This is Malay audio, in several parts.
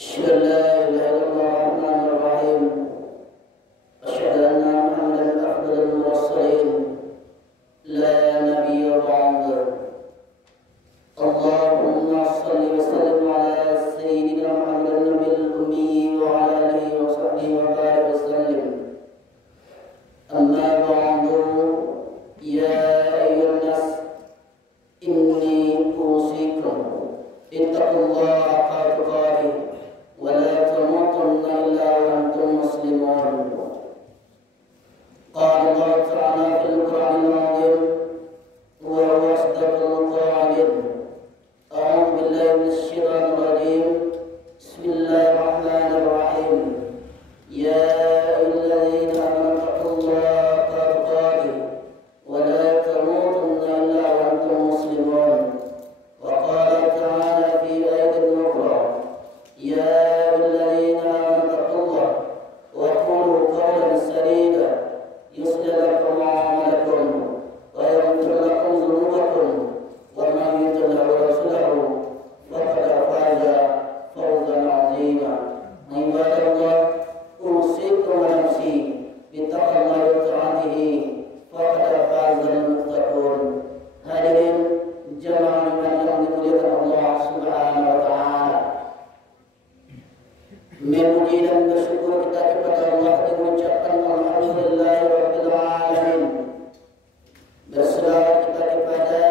أشهد أن لا إله إلا الله الرحمن الرحيم أشهد أن محمدا أفضل المرسلين لا نبي بعده اللهم صل وسلم على سيدنا محمد النبي الأمي وعلى آله وصحبه وبارك وسلم أما بعد يا أيها الناس إني أوصيكم اتقوا الله حق تقاته ولا تموتن إلا وأنتم مسلمون. قال الله تعالى في القرآن العظيم وهو أصدق القائلين أعوذ بالله من الشيطان الرجيم بسم الله الرحمن الرحيم يا أيها الذين آمنوا اتقوا الله حق تقاته ولا تموتن إلا وأنتم مسلمون. وقال تعالى في آية أخرى يا أيها الذين آمنوا اتقوا الله وقولوا قولا سديدا يصلح لكم أعمالكم ويغفر لكم ذنوبكم ومن يطع الله ورسوله فقد فاز فوزا عظيما. عباد الله أوصيكم ونفسي بتقوى الله وطاعته فقد فاز المتقون. Hadirin jemaah yang dimuliakan Allah Subhanahu wa taala. Memuji dan bersyukur kita kepada Allah dengan ucapan alhamdulillahirabbil alamin. Berselawat kita kepada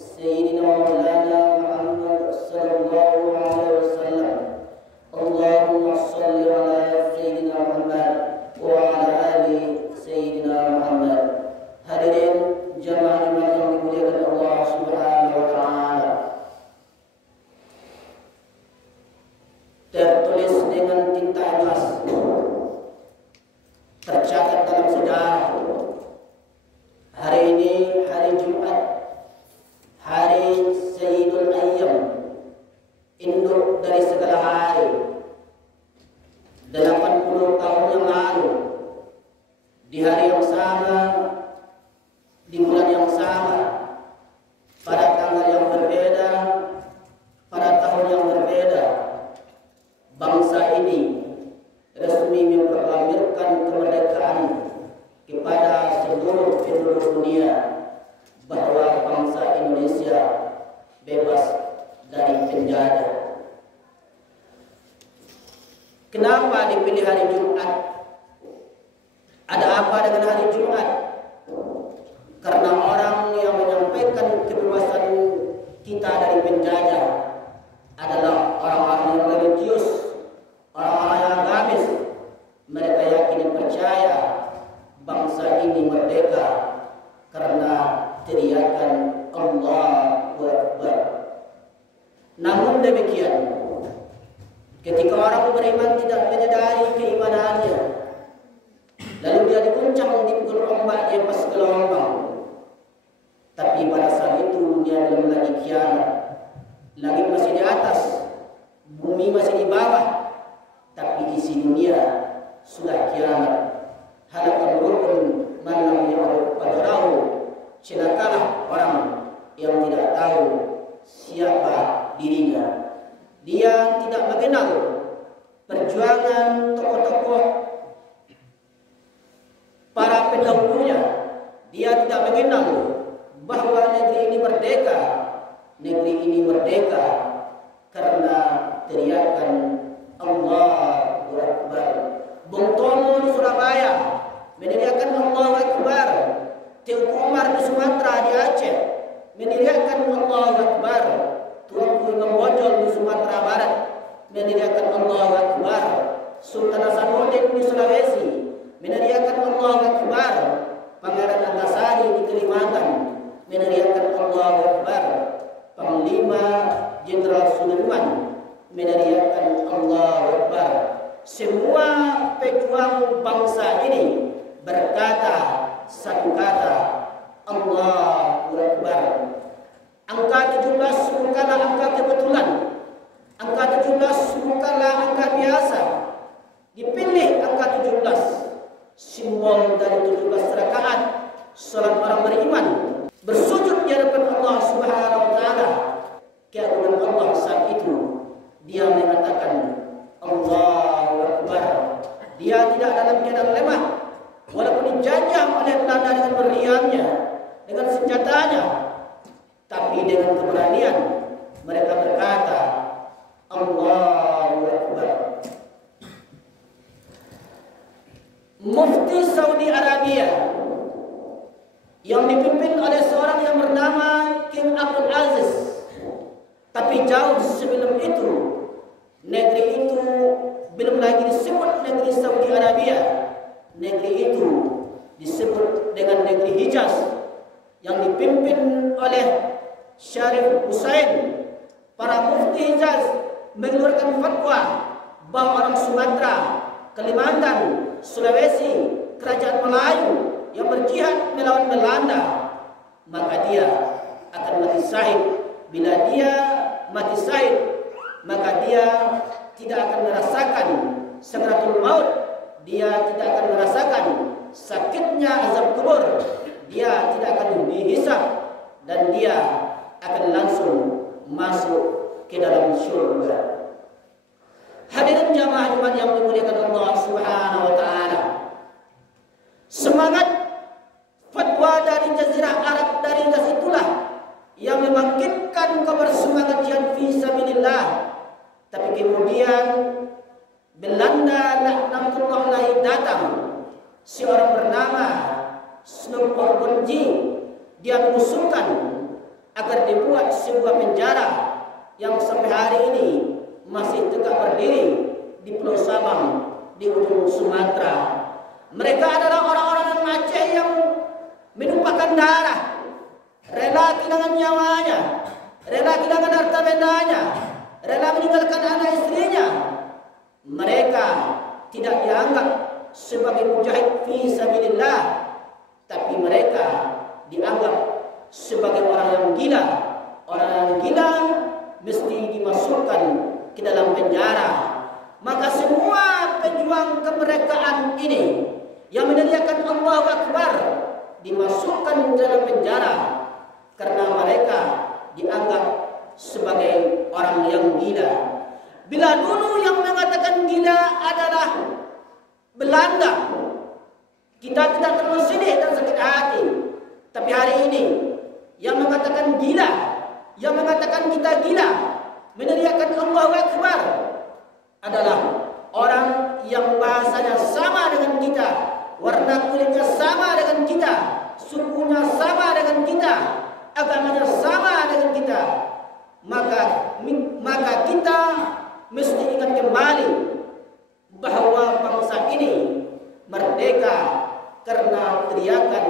Sayyidina Maulana Muhammad sallallahu alaihi wasallam. Allahumma shalli ala Sayyidina Muhammad wa ala ali Sayyidina Muhammad. Hadirin jemaah yang dimuliakan Allah Subhanahu wa taala. Tertulis dengan tinta emas, tercatat dalam sejarah. Hari ini hari Jumat, hari Sayyidul Ayyam, induk dari segala hari. 80 tahun yang lalu, di hari yang sama, di bulan yang sama, pada tanggal yang berbeda, pada tahun yang berbeda, bangsa ini resmi memproklamirkan kemerdekaan kepada seluruh penduduk dunia bahwa bangsa Indonesia bebas dari penjajah. Kenapa dipilih hari Jumat? Ada apa dengan hari Jumat? Karena orang yang menyampaikan kebebasan kita dari penjajah adalah orang-orang yang religius, orang-orang yang agamis. Mereka yakin dan percaya bangsa ini merdeka karena teriakan Allahu Akbar. Namun demikian, ketika orang beriman tidak menyadari keimanannya, lalu dia diguncang di pukul ombak di atas gelombang. Tapi pada saat itu dia belum lagi kiamat. Langit masih di atas, bumi masih di bawah, tapi isi dunia sudah kiamat. Halakan rukun malam yang padarahu, celakalah orang yang tidak tahu siapa dirinya. Dia tidak mengenal perjuangan tokoh-tokoh para pendahulunya. Dia tidak mengenal bahwa negeri ini merdeka. Negeri ini merdeka karena teriakan Allahu Akbar. Bung Tomo di Surabaya meneriakan Allahu Akbar. Teuku Umar di Sumatera, di Aceh meneriakan Allahu Akbar. Tuanku Imam Bonjol di Sumatera Barat meneriakan Allahu Akbar. Sultan Hasanuddin di Sulawesi meneriakan Allahu Akbar. Pangeran Antasari di Kalimantan meneriakan Allahu Akbar. Panglima Jenderal Sudirman meneriakan Allahu Akbar. Semua pejuang bangsa ini berkata satu kata, Allahu Akbar. Angka 17 bukanlah angka kebetulan. Angka 17 bukanlah angka biasa. Dipilih angka 17, simbol dari 17 rakaat salat orang beriman bersujud di hadapan Allah Subhanahu wa taala. Keagungan Allah saat itu dia mengatakan Saudi Arabia yang dipimpin oleh seorang yang bernama King Abdul Aziz. Tapi jauh sebelum itu, negeri itu belum lagi disebut negeri Saudi Arabia. Negeri itu disebut dengan negeri Hijaz yang dipimpin oleh Syarif Hussein. Para mufti Hijaz mengeluarkan fatwa bahwa orang Sumatera, Kalimantan, Sulawesi, Kerajaan Melayu yang berjihad melawan Belanda, maka dia akan mati syahid. Bila dia mati syahid, maka dia tidak akan merasakan sakratul maut, dia tidak akan merasakan sakitnya azab kubur, dia tidak akan dihisab, dan dia akan langsung masuk ke dalam surga. Hadirin jamaah Jumat yang dimuliakan Allah Subhanahu wa taala. Semangat fatwa dari Jazirah Arab dari Hijaz itulah yang membangkitkan kebersemangat jihad fi sabilillah. Tapi kemudian Belanda laknatullah alaihi datang, seorang bernama Snoop Orbonji. Dia mengusulkan agar dibuat sebuah penjara yang sampai hari ini masih tegak berdiri di Pulau Sabang di ujung Sumatera. Mereka adalah orang-orang Aceh yang menumpahkan darah, rela kehilangan nyawanya, rela kehilangan harta bendanya, rela meninggalkan anak istrinya. Mereka tidak dianggap sebagai mujahid fi sabilillah, tapi mereka dianggap sebagai orang yang gila. Orang yang gila mesti dimasukkan ke dalam penjara. Maka semua pejuang kemerdekaan ini yang meneriakan Allahu Akbar dimasukkan dalam penjara karena mereka dianggap sebagai orang yang gila. Bila dulu yang mengatakan gila adalah Belanda, kita tidak terlalu sedih dan sakit hati. Tapi hari ini yang mengatakan gila, yang mengatakan kita gila, meneriakan Allahu Akbar adalah orang yang bahasanya sama dengan kita, warna kulitnya sama dengan kita, sukunya sama dengan kita, agamanya sama dengan kita. Maka kita mesti ingat kembali bahwa bangsa ini merdeka karena teriakan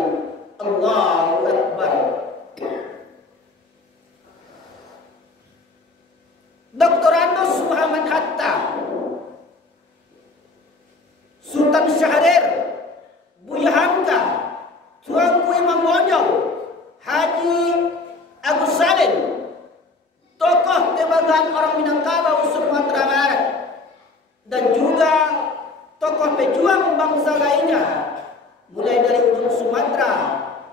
Allahu Akbar. Dr. Anus Muhammad Hatta, Sultan Syahrir, Buya Hamka, Tuanku Imam Bonjol, Haji Agus Salim, tokoh kebanggaan orang Minangkabau Sumatera Barat, dan juga tokoh pejuang bangsa lainnya, mulai dari ujung Sumatera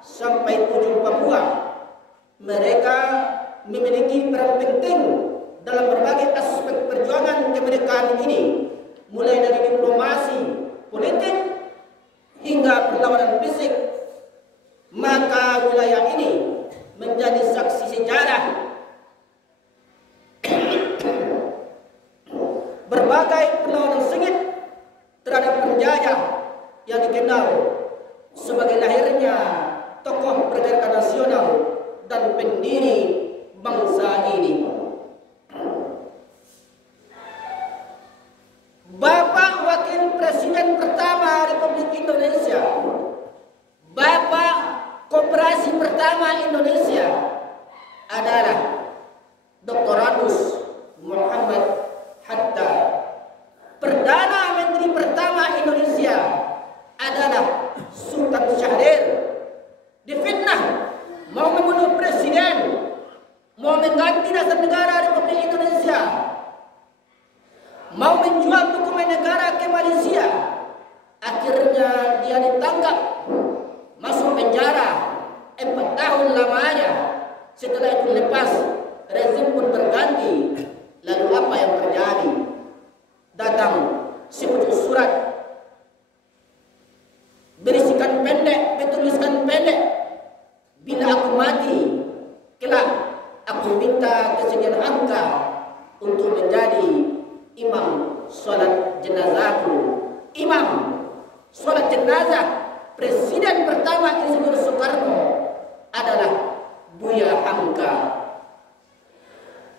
sampai ujung Papua. Mereka memiliki peran penting dalam berbagai aspek perjuangan kemerdekaan ini, mulai dari diplomasi, politik, hingga perlawanan fisik. Maka wilayah ini menjadi saksi sejarah berbagai perlawanan sengit terhadap penjajah yang dikenal sebagai lahirnya tokoh pergerakan nasional dan pendiri bangsa ini. Bapak Wakil Presiden pertama Republik Indonesia, Bapak Koperasi pertama Indonesia adalah Dr. Anus Muhammad Hatta. Perdana Menteri pertama Indonesia adalah Sultan Syahrir. Difitnah mau membunuh presiden, mau mengganti dasar negara Republik Indonesia, mau menjual dokumen negara ke Malaysia. Akhirnya dia ditangkap, masuk penjara 4 tahun lamanya. Setelah itu lepas, rezim pun berganti. Lalu apa yang terjadi? Datang sepucuk surat berisikan pendek, bertuliskan pendek, bila aku mati kelak aku minta kesediaan angka untuk menjadi imam sholat jenazahku. Imam sholat jenazah pertama Insinyur Soekarno adalah Buya Hamka.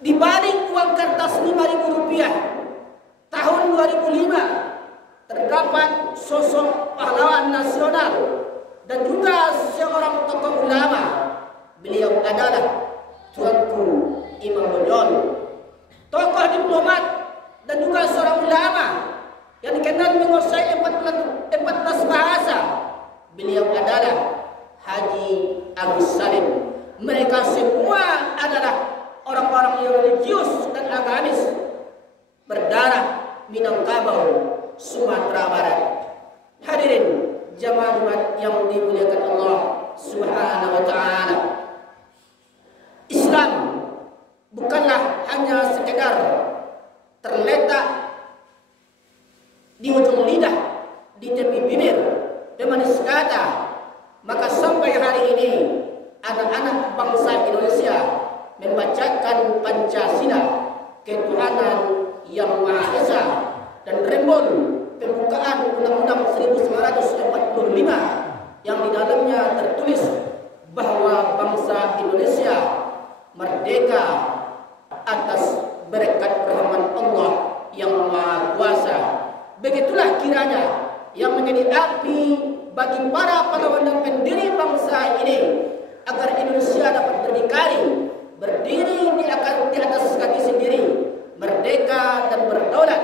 Di balik uang kertas Rp5.000 tahun 2005 terdapat sosok pahlawan nasional dan juga seorang tokoh ulama. Beliau adalah Tuanku Imam Bonjol, tokoh diplomat dan juga seorang ulama yang dikenal menguasai 14 bahasa. Beliau adalah Haji Agus Salim. Mereka semua adalah orang-orang yang religius dan agamis berdarah Minangkabau, Sumatera Barat. Hadirin jamaah Jumat yang dimuliakan Allah Subhanahu wa taala. Islam bukanlah hanya sekedar terletak di ujung lidah, di tepi bibir, bermanis kata. Maka sampai hari ini anak-anak bangsa Indonesia membacakan Pancasila, ketuhanan yang Maha Esa, dan rembol pembukaan Undang-Undang 1945 yang di dalamnya tertulis bahwa bangsa Indonesia merdeka atas berkat rahmat Allah yang Maha Kuasa. Begitulah kiranya yang menjadi api bagi para pahlawan dan pendiri bangsa ini, agar Indonesia dapat berdiri di atas kaki sendiri, merdeka dan berdaulat,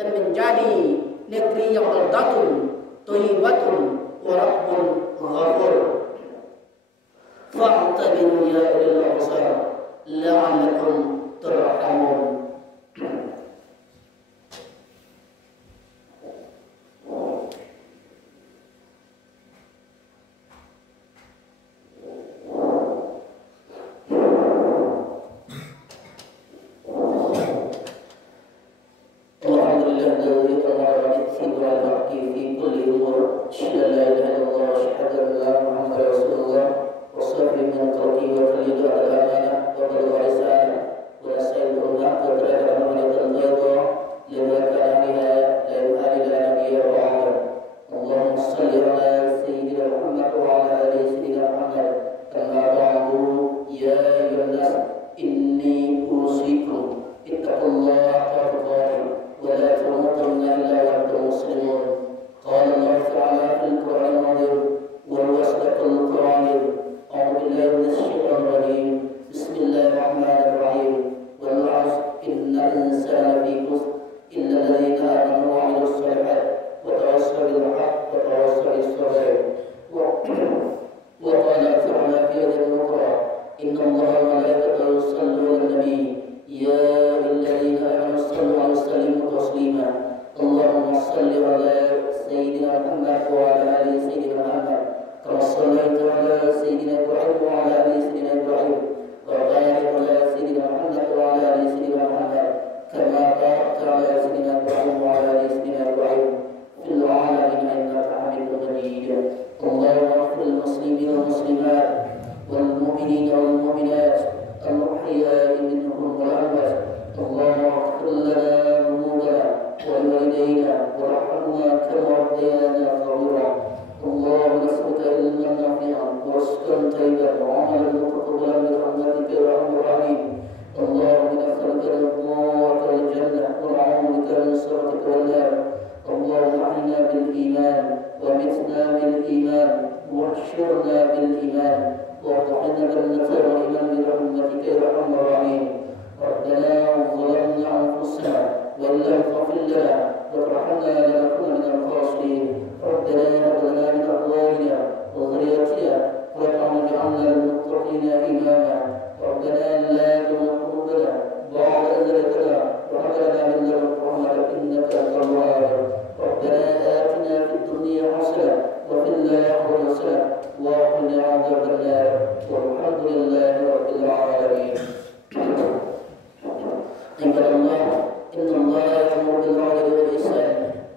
dan menjadi negeri yang baldatun thayyibatun wa rabbun ghafur. Fa'tabiru ya ulil absar la'allakum turhamun.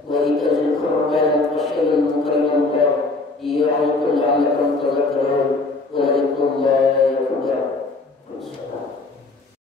وإيتاء ذي القربى والشيء المنكر والبغي